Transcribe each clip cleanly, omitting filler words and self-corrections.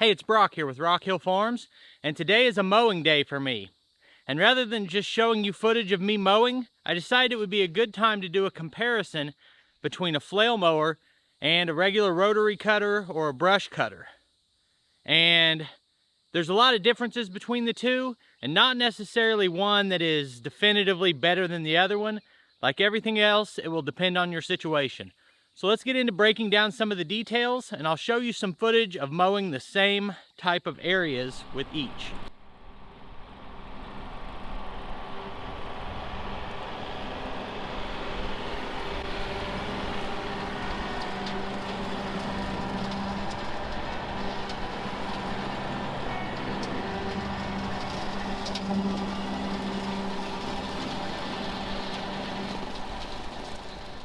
Hey, it's Brock here with Rock Hill Farms, and today is a mowing day for me. And rather than just showing you footage of me mowing, I decided it would be a good time to do a comparison between a flail mower and a regular rotary cutter or a brush cutter. And there's a lot of differences between the two, and not necessarily one that is definitively better than the other one. Like everything else, it will depend on your situation. So let's get into breaking down some of the details, and I'll show you some footage of mowing the same type of areas with each.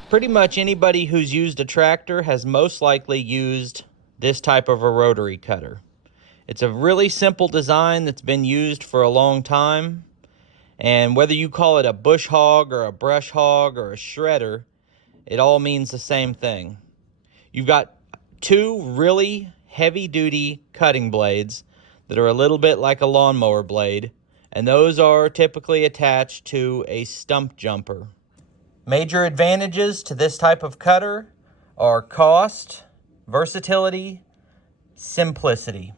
Pretty much anybody who's used a tractor has most likely used this type of a rotary cutter. It's a really simple design that's been used for a long time, and whether you call it a bush hog or a brush hog or a shredder, it all means the same thing. You've got two really heavy-duty cutting blades that are a little bit like a lawnmower blade, and those are typically attached to a stump jumper. Major advantages to this type of cutter are cost, versatility, simplicity.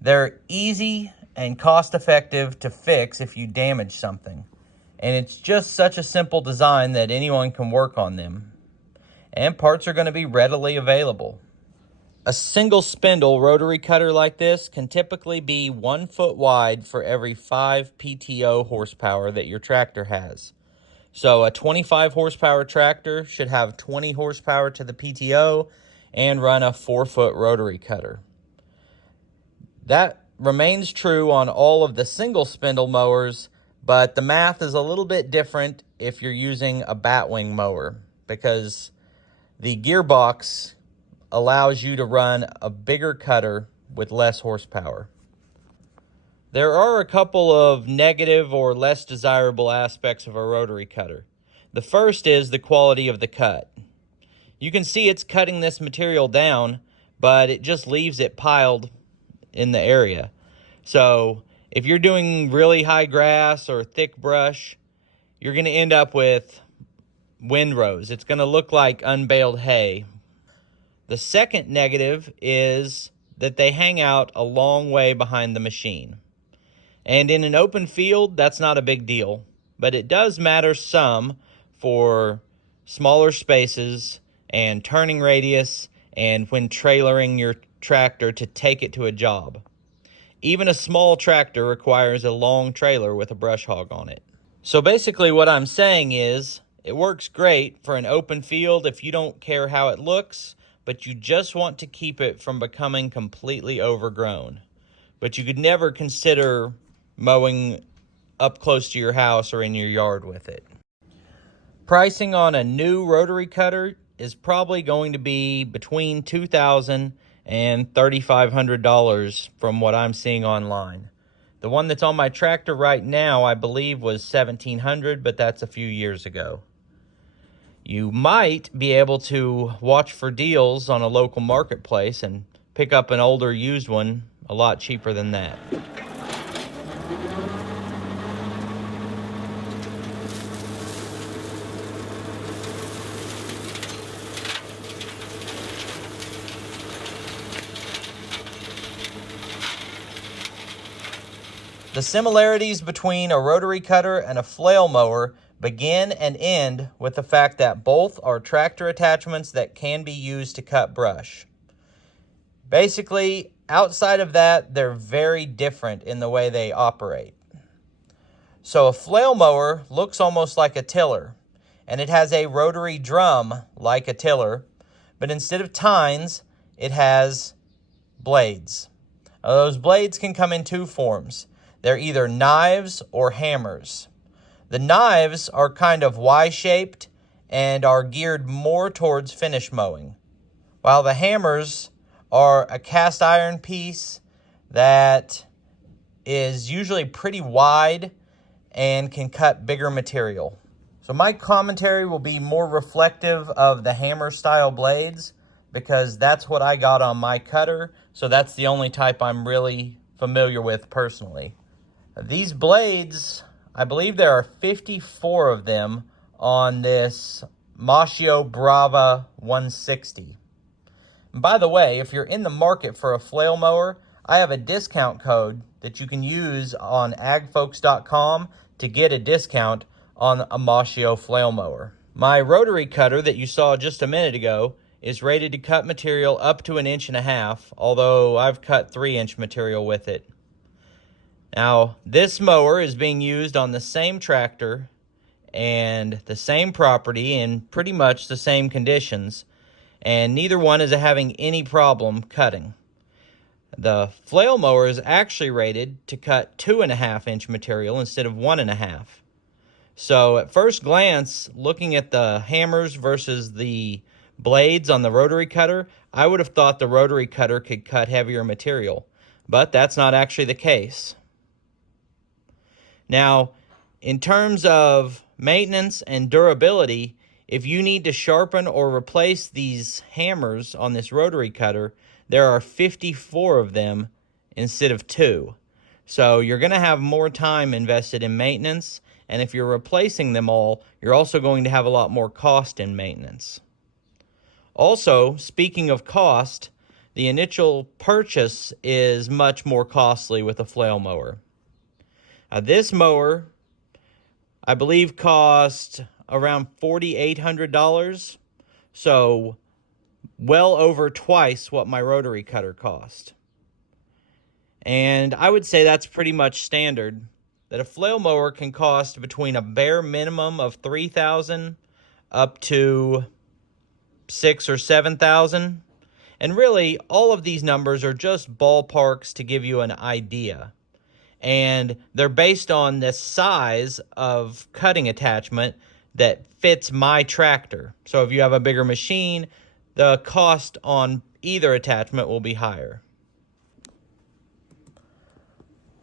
They're easy and cost-effective to fix if you damage something. And it's just such a simple design that anyone can work on them. And parts are going to be readily available. A single spindle rotary cutter like this can typically be 1 foot wide for every 5 PTO horsepower that your tractor has. So a 25 horsepower tractor should have 20 horsepower to the PTO and run a 4-foot rotary cutter. That remains true on all of the single spindle mowers, but the math is a little bit different if you're using a batwing mower, because the gearbox allows you to run a bigger cutter with less horsepower. There are a couple of negative or less desirable aspects of a rotary cutter. The first is the quality of the cut. You can see it's cutting this material down, but it just leaves it piled in the area. So if you're doing really high grass or thick brush, you're going to end up with windrows. It's going to look like unbaled hay. The second negative is that they hang out a long way behind the machine. And in an open field, that's not a big deal, but it does matter some for smaller spaces and turning radius and when trailering your tractor to take it to a job. Even a small tractor requires a long trailer with a brush hog on it. So basically what I'm saying is, it works great for an open field if you don't care how it looks, but you just want to keep it from becoming completely overgrown. But you could never consider mowing up close to your house or in your yard with it. Pricing on a new rotary cutter is probably going to be between $2,000 and $3,500 from what I'm seeing online. The one that's on my tractor right now, I believe, was $1,700, but that's a few years ago. You might be able to watch for deals on a local marketplace and pick up an older used one a lot cheaper than that. The similarities between a rotary cutter and a flail mower begin and end with the fact that both are tractor attachments that can be used to cut brush. Basically, outside of that, they're very different in the way they operate. So a flail mower looks almost like a tiller, and it has a rotary drum like a tiller, but instead of tines, it has blades. Now, those blades can come in two forms. They're either knives or hammers. The knives are kind of Y-shaped and are geared more towards finish mowing, while the hammers are a cast iron piece that is usually pretty wide and can cut bigger material. So my commentary will be more reflective of the hammer style blades, because that's what I got on my cutter, so that's the only type I'm really familiar with personally. These blades, I believe there are 54 of them on this Maschio Brava 160. And by the way, if you're in the market for a flail mower, I have a discount code that you can use on agfolks.com to get a discount on a maschio flail mower. My rotary cutter that you saw just a minute ago is rated to cut material up to 1.5 inches, although I've cut 3-inch material with it. Now, this mower is being used on the same tractor and the same property in pretty much the same conditions, and neither one is having any problem cutting. The flail mower is actually rated to cut 2.5-inch material instead of 1.5. So at first glance, looking at the hammers versus the blades on the rotary cutter, I would have thought the rotary cutter could cut heavier material, but that's not actually the case. Now, in terms of maintenance and durability, if you need to sharpen or replace these hammers on this rotary cutter, there are 54 of them instead of 2. So you're going to have more time invested in maintenance, and if you're replacing them all, you're also going to have a lot more cost in maintenance. Also, speaking of cost, the initial purchase is much more costly with a flail mower. This mower, I believe, cost around $4,800, so well over twice what my rotary cutter cost. And I would say that's pretty much standard, that a flail mower can cost between a bare minimum of $3,000 up to $6,000 or $7,000. And really, all of these numbers are just ballparks to give you an idea. And they're based on the size of cutting attachment that fits my tractor. So if you have a bigger machine, the cost on either attachment will be higher.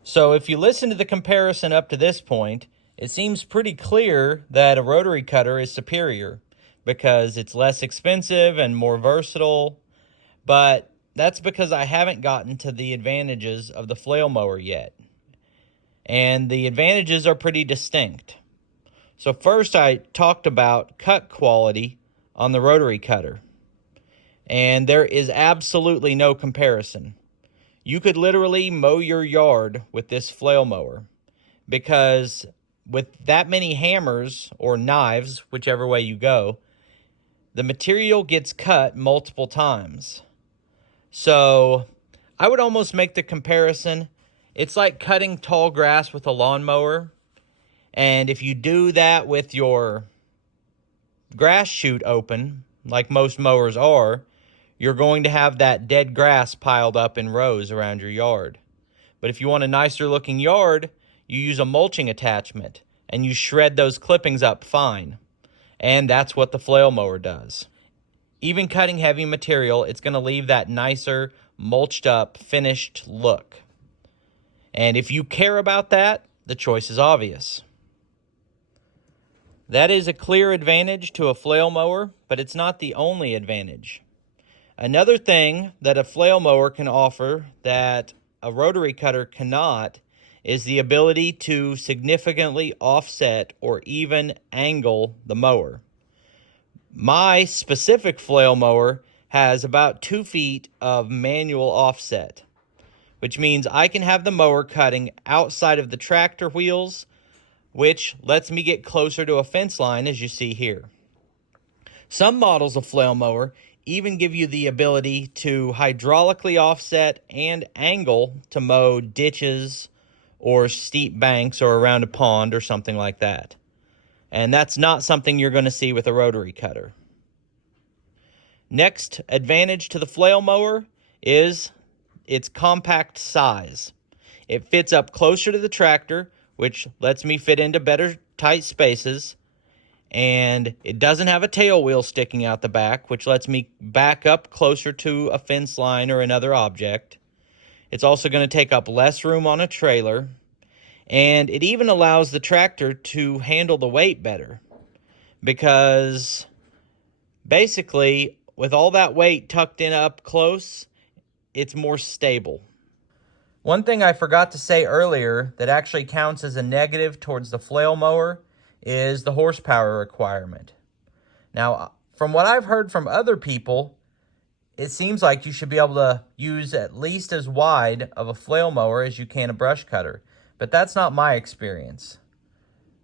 So if you listen to the comparison up to this point, it seems pretty clear that a rotary cutter is superior because it's less expensive and more versatile, but that's because I haven't gotten to the advantages of the flail mower yet. And the advantages are pretty distinct. So first, I talked about cut quality on the rotary cutter. And there is absolutely no comparison. You could literally mow your yard with this flail mower, because with that many hammers or knives, whichever way you go, the material gets cut multiple times. So I would almost make the comparison, it's like cutting tall grass with a lawnmower. And if you do that with your grass chute open, like most mowers are, you're going to have that dead grass piled up in rows around your yard. But if you want a nicer looking yard, you use a mulching attachment and you shred those clippings up fine. And that's what the flail mower does. Even cutting heavy material, it's going to leave that nicer, mulched up, finished look. And if you care about that, the choice is obvious. That is a clear advantage to a flail mower, but it's not the only advantage. Another thing that a flail mower can offer that a rotary cutter cannot is the ability to significantly offset or even angle the mower. My specific flail mower has about 2 feet of manual offset, which means I can have the mower cutting outside of the tractor wheels, which lets me get closer to a fence line, as you see here. Some models of flail mower even give you the ability to hydraulically offset and angle to mow ditches or steep banks or around a pond or something like that. And that's not something you're going to see with a rotary cutter. Next advantage to the flail mower is its compact size. It fits up closer to the tractor, which lets me fit into better tight spaces. And it doesn't have a tail wheel sticking out the back, which lets me back up closer to a fence line or another object. It's also going to take up less room on a trailer. And it even allows the tractor to handle the weight better, because basically with all that weight tucked in up close, it's more stable. One thing I forgot to say earlier that actually counts as a negative towards the flail mower is the horsepower requirement. Now, from what I've heard from other people, it seems like you should be able to use at least as wide of a flail mower as you can a brush cutter, but that's not my experience.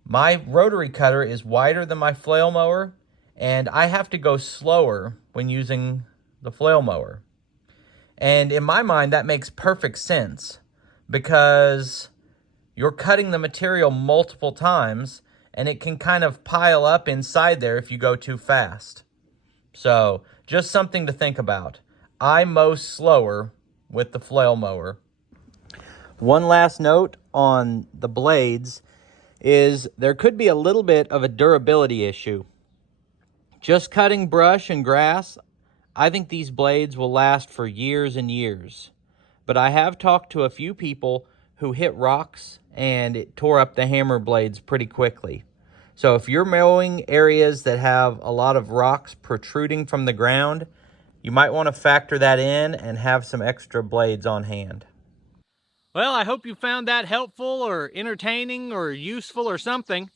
My rotary cutter is wider than my flail mower, and I have to go slower when using the flail mower. And in my mind, that makes perfect sense because you're cutting the material multiple times and it can kind of pile up inside there if you go too fast. So just something to think about. I mow slower with the flail mower. One last note on the blades is there could be a little bit of a durability issue. Just cutting brush and grass, I think these blades will last for years and years. But I have talked to a few people who hit rocks and it tore up the hammer blades pretty quickly. So if you're mowing areas that have a lot of rocks protruding from the ground, you might want to factor that in and have some extra blades on hand. Well, I hope you found that helpful or entertaining or useful or something.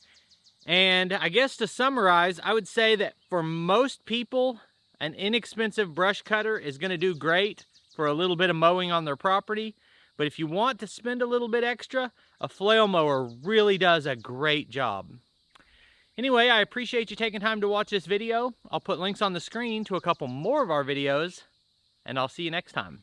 And I guess to summarize, I would say that for most people, an inexpensive brush cutter is going to do great for a little bit of mowing on their property. But if you want to spend a little bit extra, a flail mower really does a great job. Anyway, I appreciate you taking time to watch this video. I'll put links on the screen to a couple more of our videos, and I'll see you next time.